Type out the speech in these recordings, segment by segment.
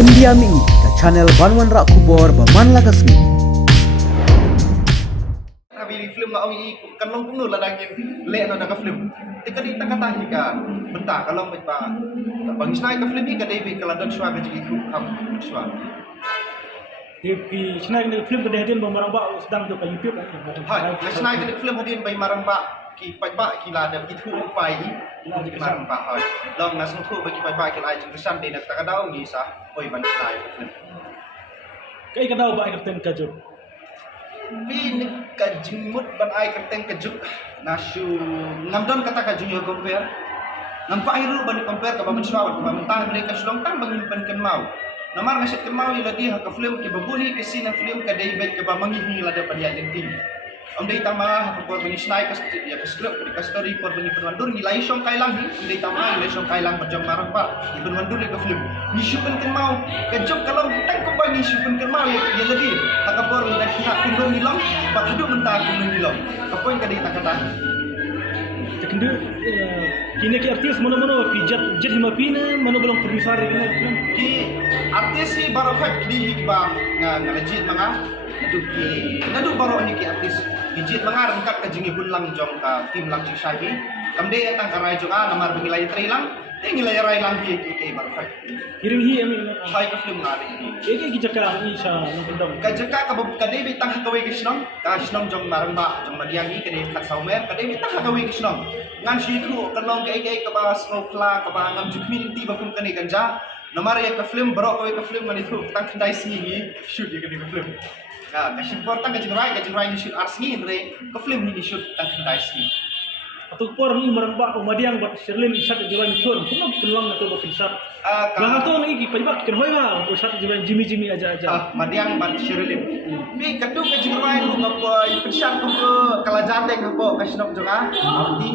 Undiami ke channel Banwan Rak Kubor Baman Lagasmi. Tapi di film nggak ongi kan long kuno lah dangin le no naga film. Tika di taka tahi ka benta kalau met ba. Bang isnai ka film ka debi kala dan shwa ka jigi ku kam shwa. Di sini ni film kedai pemarang bak sedang tu kat YouTube. Hai, isnai ka film hadin bay marang ba ki pai ba ki la da itu pai di marang ba hai. Long na sung thu ba ki pai ba ki la jing san de nak taka daw ni sa oi ban isnai ka film. Kai kadau bak kapten kajut. Bin ka jingmut ban ai ka teng ka juk nasu ngamdon kata ka junior compare. Nampak iru ban compare ka ba man shwa ka ba man tang mereka sulong tang bangin pan kan mau. Namar ngasih kemau ila dia ka film ki babuni ke sina film ka David ka ba mangihi la da padia lenting. Am dei tama ka por bani snai ka ya ka script ka story por bani penwandur ni lai song kai lang ni dei tama lai song kai lang macam marang pa ni penwandur ka film ni syupen kan mau ka job kalau tang ko ba ni syupen kan mau ya lagi ka por da kita kundung nilang ba hidup mentah kundung nilang ka poin ka dei takata Kendi kini ki artis mana pijat jet lima pina mana belum produser ini. ki artis si baro fak di hikba nga ngajit mga nadu baro ni ki artis dijit mga rangkat ka jingi bunlang jong ka tim lang si Shahi kamde atang karay jong namar bingilay tray lang ngilay ray lang hi ki baro fak Kirim hi ami. hay ka film ngari Eki kijaka ni sa nang kendang. ka jaka ka ka debi tang hakaway kisnong ka kisnong jong maramba jong madiangi ka debi kat saumer ka debi tang hakaway kisnong ngan si tu kanong ka ba snowfla ka ba ngam jukmin ti ba kun kani kanja namar ya ka film bro ka film ngani tu tang kendai singi shoot ya ka film ka important ka jingrai ni shoot ars ni re ka film ni shoot tang kendai singi Atau por ni marang bak umadiang bat Sherlin isat jiwan chon. Kuma peluang atau bat isat. Lang tu ni ki pajak kan hoi ba isat jiwan Jimmy aja. madiang ban Sherlin bi kadu ka jingrai lu ka pensyar ko kalajate ka po ka sinok jonga arti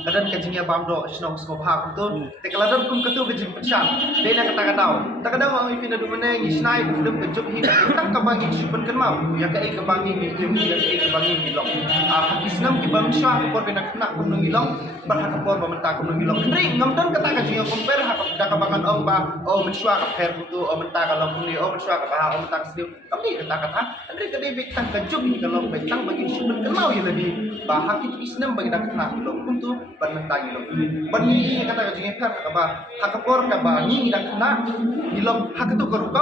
kadan ka jingya bamdo sinok skop ha ko te kaladon kum katu ka jing pensyar de na kata takadaw ang ipina du manay isnai ka film ka jok hi tak ka bangi supan kan mau ya ka ka bangi ni yung ya ka bangi ni long habisnam ki bam sya ko benak na kun ngilong barha ka por mamenta kun ngilong ndri ngamdan kata ka jingya compare ha ka ka bangan ong ba o menswa ka per putu o menta ka long ni o menswa ka ba o menta ka stiu kami kata kata ndri ka de tang ka jok ni ka long bai tang bagi supan kan mau ya lagi bahak itu isnam bagi nak na long kuntu ban menta ngilong ban ni kata ka jingya per ka ba ha ka por ka ba ni dak na ngilong ha ka tu ka rukam